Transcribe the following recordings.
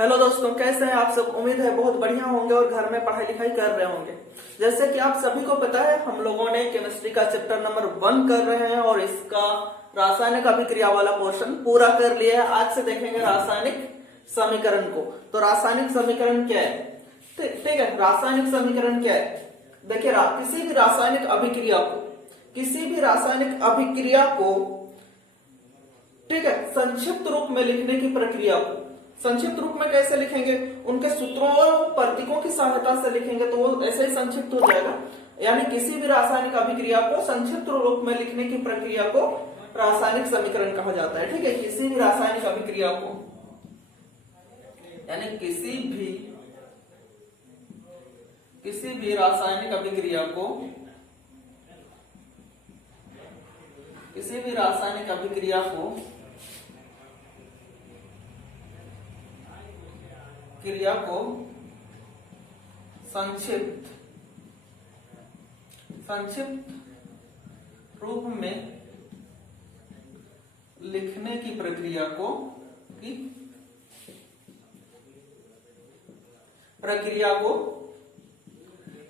Hello दोस्तों, कैसे हैं आप सब। उम्मीद है बहुत बढ़िया होंगे और घर में पढ़ाई लिखाई कर रहे होंगे। जैसे कि आप सभी को पता है, हम लोगों ने केमिस्ट्री का चैप्टर नंबर 1 कर रहे हैं और इसका रासायनिक अभिक्रिया वाला पोर्शन पूरा कर लिया है। आज से देखेंगे रासायनिक समीकरण को। तो रासायनिक समीकरण क्या है, ठीक है। रासायनिक समीकरण क्या है, देखिए किसी भी रासायनिक अभिक्रिया को ठीक है संक्षिप्त रूप में लिखने की प्रक्रिया को संक्षिप्त रूप में कैसे लिखेंगे, उनके सूत्रों और प्रतीकों की सहायता से लिखेंगे तो वो ऐसे ही संक्षिप्त हो जाएगा। यानी किसी भी रासायनिक अभिक्रिया को संक्षिप्त रूप में लिखने की प्रक्रिया को रासायनिक समीकरण कहा जाता है। ठीक है, किसी भी रासायनिक अभिक्रिया को यानी किसी भी रासायनिक अभिक्रिया को संक्षिप्त रूप में लिखने की प्रक्रिया को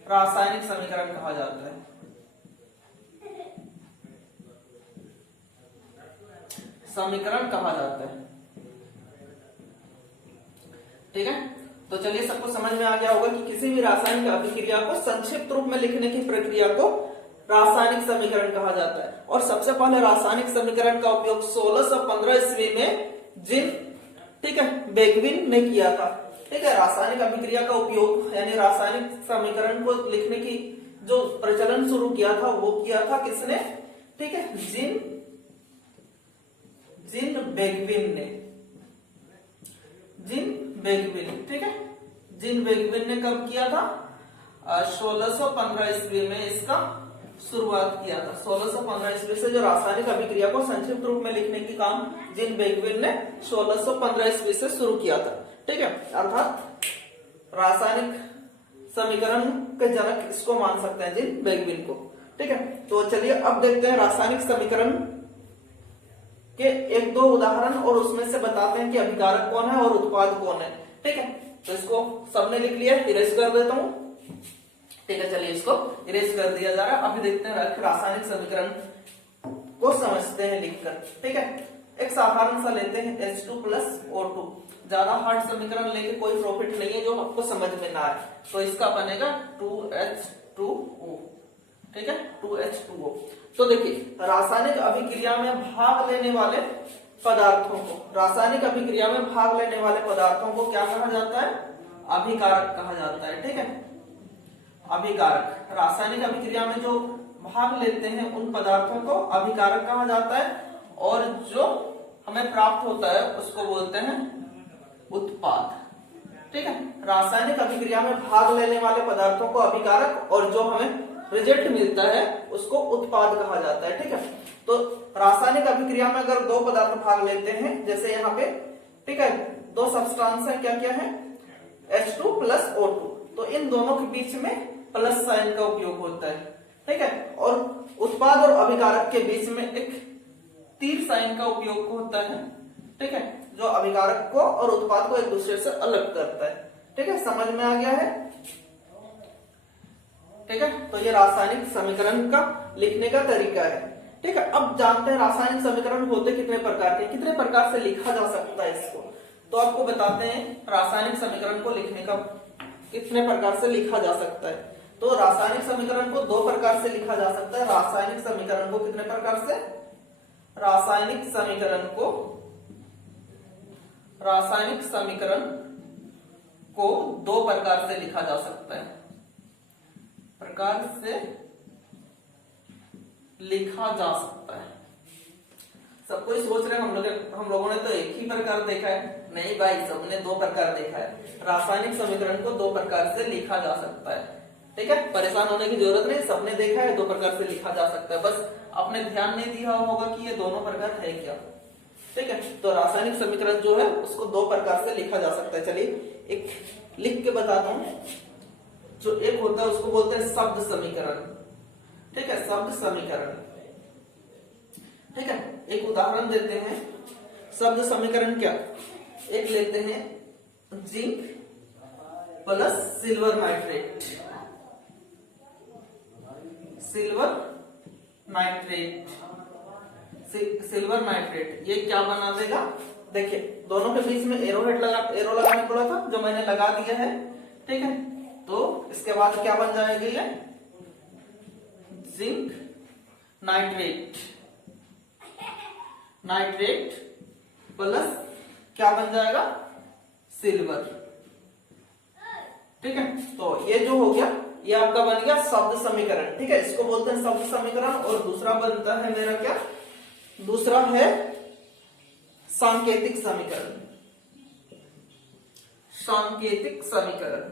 रासायनिक समीकरण कहा जाता है। ठीक है, तो चलिए सबको समझ में आ गया होगा कि किसी भी रासायनिक अभिक्रिया को संक्षिप्त रूप में लिखने की प्रक्रिया को रासायनिक समीकरण कहा जाता है। और सबसे पहले रासायनिक समीकरण का उपयोग 1615 ईस्वी में बेगविन ने किया था। ठीक है, रासायनिक अभिक्रिया का उपयोग यानी रासायनिक समीकरण को लिखने की जो प्रचलन शुरू किया था वो किया था किसने, ठीक है, जिन बेगविन ने। ठीक है, जिन बेगविन ने कब किया था, 1615 ईस्वी में इसका शुरुआत किया था। 1615 ईस्वी से जो रासायनिक अभिक्रिया को संक्षिप्त रूप में लिखने की काम जिन बेगविन ने 1615 ईस्वी से शुरू किया था। ठीक है, अर्थात रासायनिक समीकरण के जनक इसको मान सकते हैं, जिन बेगविन को। ठीक है, तो चलिए अब देखते हैं रासायनिक समीकरण के एक दो उदाहरण और उसमें से बताते हैं कि अभिकारक कौन है और उत्पाद कौन है। ठीक है, तो इसको सबने लिख लिया, इरेज कर देता हूं। ठीक है, चलिए इसको इरेज कर दिया जा रहा है। अभी देखते हैं रासायनिक समीकरण को समझते हैं लिखकर। ठीक है, एक साधारण सा लेते हैं H2 प्लस O2। ज्यादा हार्ड समीकरण लेके कोई प्रॉफिट नहीं है जो आपको समझ में ना आए। तो इसका बनेगा 2H2O। ठीक है, 2H2O। तो देखिए रासायनिक अभिक्रिया में भाग लेने वाले पदार्थों को क्या कहा जाता है, अभिकारक कहा जाता है। ठीक है, अभिकारक रासायनिक अभिक्रिया में जो भाग लेते हैं उन पदार्थों को अभिकारक कहा जाता है और जो हमें प्राप्त होता है उसको बोलते हैं उत्पाद। ठीक है, रासायनिक अभिक्रिया में भाग लेने वाले पदार्थों को अभिकारक और जो हमें रिजल्ट मिलता है उसको उत्पाद कहा जाता है। ठीक है, तो रासायनिक अभिक्रिया में अगर दो पदार्थ भाग लेते हैं, जैसे यहाँ पे ठीक है दो सब्सटेंस है, क्या क्या है, H2 प्लस O2, तो इन दोनों के बीच में प्लस साइन का उपयोग होता है। ठीक है, और उत्पाद और अभिकारक के बीच में एक तीर साइन का उपयोग होता है। ठीक है, जो अभिकारक को और उत्पाद को एक दूसरे से अलग करता है। ठीक है, समझ में आ गया है। ठीक है, तो ये रासायनिक समीकरण का लिखने का तरीका है। ठीक है, अब जानते हैं रासायनिक समीकरण होते कितने प्रकार के, कितने प्रकार से लिखा जा सकता है इसको। तो आपको बताते हैं रासायनिक समीकरण को लिखने का कितने प्रकार से लिखा जा सकता है। तो रासायनिक समीकरण को दो प्रकार से लिखा जा सकता है। रासायनिक समीकरण को कितने प्रकार से, रासायनिक समीकरण को दो प्रकार से लिखा जा सकता है। सब कोई सोच रहे हैं हम लोगों ने तो एक ही प्रकार देखा है। नहीं भाई, सबने दो प्रकार देखा है। रासायनिक समीकरण को दो प्रकार से लिखा जा सकता है। ठीक है, परेशान होने की जरूरत नहीं, सबने देखा है, दो प्रकार से लिखा जा सकता है। बस आपने ध्यान नहीं दिया होगा कि ये दोनों प्रकार है क्या। ठीक है, तो रासायनिक समीकरण जो है उसको दो प्रकार से लिखा जा सकता है। चलिए एक लिख के बताता हूं। जो एक होता है उसको बोलते हैं शब्द समीकरण। ठीक है, शब्द समीकरण। ठीक है, एक उदाहरण देते हैं। शब्द समीकरण क्या, एक लेते हैं zinc plus silver nitrate, silver nitrate, silver nitrate ये क्या बना देगा? देखिए दोनों के बीच में एरो लगाने पड़ा था जो मैंने लगा दिया है, ठीक है। तो इसके बाद क्या बन जाएगी ये? जिंक नाइट्रेट, नाइट्रेट प्लस क्या बन जाएगा? सिल्वर, ठीक है। तो ये जो हो गया ये आपका बन गया शब्द समीकरण, ठीक है। इसको बोलते हैं शब्द समीकरण। और दूसरा बनता है मेरा क्या? दूसरा है सांकेतिक समीकरण, सांकेतिक समीकरण,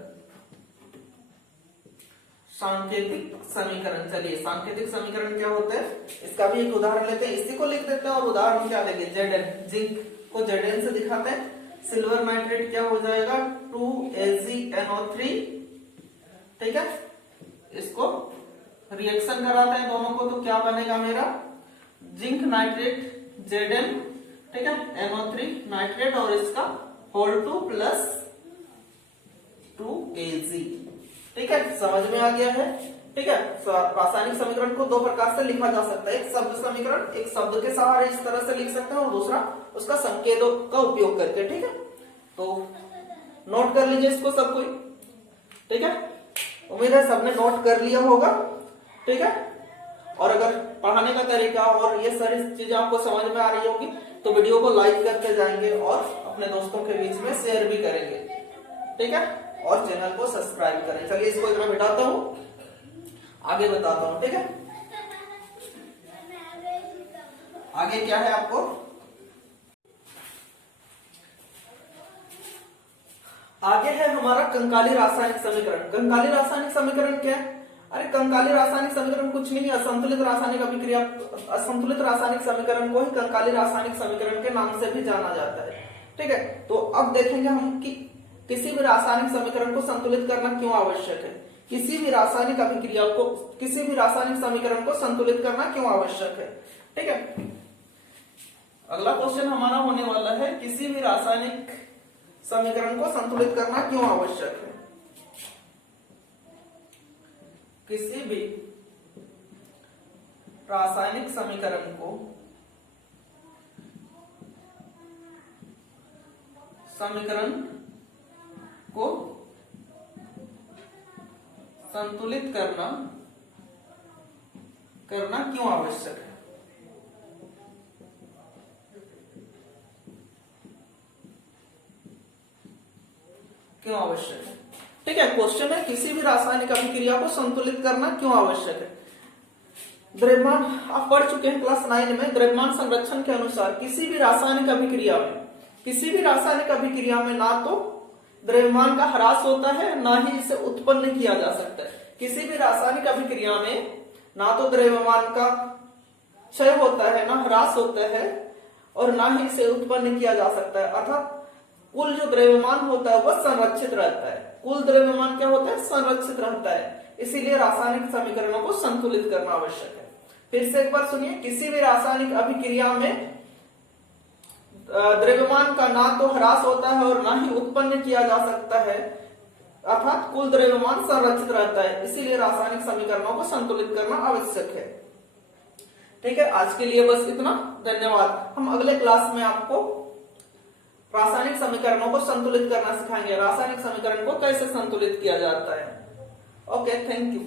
सांकेतिक समीकरण। चलिए सांकेतिक समीकरण क्या होता है इसका भी एक उदाहरण लेते हैं, इसी को लिख देते हैं और उदाहरण क्या लेंगे? Zn, जिंक को Zn से दिखाते हैं। सिल्वर नाइट्रेट क्या हो जाएगा? 2AgNO3, ठीक है। इसको रिएक्शन कराते हैं दोनों को, तो क्या बनेगा मेरा? जिंक नाइट्रेट Zn, ठीक है, NO3 नाइट्रेट और इसका होल 2 प्लस 2Ag, ठीक है। समझ में आ गया है, ठीक है। रासायनिक समीकरण को दो प्रकार से लिखा जा सकता है, एक शब्द समीकरण, एक शब्द के सहारे इस तरह से लिख सकते हैं और दूसरा उसका संकेतों का उपयोग करके, ठीक है। तो नोट कर लीजिए इसको सब कोई, ठीक है। उम्मीद है सबने नोट कर लिया होगा, ठीक है। और अगर पढ़ाने का तरीका और ये सारी चीजें आपको समझ में आ रही होगी तो वीडियो को लाइक करते जाएंगे और अपने दोस्तों के बीच में शेयर भी करेंगे, ठीक है। और चैनल को सब्सक्राइब करें। चलिए इसको इतना मिटाता हूं, आगे बताता हूं, ठीक है। आगे क्या है आपको? आगे है हमारा कंकाली रासायनिक समीकरण। कंकाली रासायनिक समीकरण क्या है? अरे कंकाली रासायनिक समीकरण कुछ नहीं, असंतुलित रासायनिक अभिक्रिया, असंतुलित रासायनिक समीकरण को ही कंकाली रासायनिक समीकरण के नाम से भी जाना जाता है, ठीक है। तो अब देखेंगे हम कि किसी भी रासायनिक समीकरण को संतुलित करना क्यों आवश्यक है, किसी भी रासायनिक अभिक्रिया को, किसी भी रासायनिक समीकरण को संतुलित करना क्यों आवश्यक है, ठीक है। अगला क्वेश्चन हमारा होने वाला है, किसी भी रासायनिक समीकरण को संतुलित करना क्यों आवश्यक है? किसी भी रासायनिक समीकरण को संतुलित करना क्यों आवश्यक है? क्यों आवश्यक है, ठीक है। क्वेश्चन है किसी भी रासायनिक अभिक्रिया को संतुलित करना क्यों आवश्यक है। द्रव्यमान आप पढ़ चुके हैं क्लास 9 में, द्रव्यमान संरक्षण के अनुसार किसी भी रासायनिक अभिक्रिया में ना तो द्रव्यमान का ह्रास होता है ना ही इसे उत्पन्न किया जा सकता है। किसी भी रासायनिक अभिक्रिया में ना तो द्रव्यमान का क्षय होता है, ना ह्रास होता है और ना ही इसे उत्पन्न किया जा सकता है। अर्थात कुल जो द्रव्यमान होता है वह संरक्षित रहता है। कुल द्रव्यमान क्या होता है? संरक्षित रहता है। इसीलिए रासायनिक समीकरणों को संतुलित करना आवश्यक है। फिर से एक बार सुनिए, किसी भी रासायनिक अभिक्रिया में द्रव्यमान का ना तो ह्रास होता है और ना ही उत्पन्न किया जा सकता है, अर्थात कुल द्रव्यमान संरक्षित रहता है। इसीलिए रासायनिक समीकरणों को संतुलित करना आवश्यक है, ठीक है। आज के लिए बस इतना, धन्यवाद। हम अगले क्लास में आपको रासायनिक समीकरणों को संतुलित करना सिखाएंगे, रासायनिक समीकरण को कैसे संतुलित किया जाता है। Okay, thank you.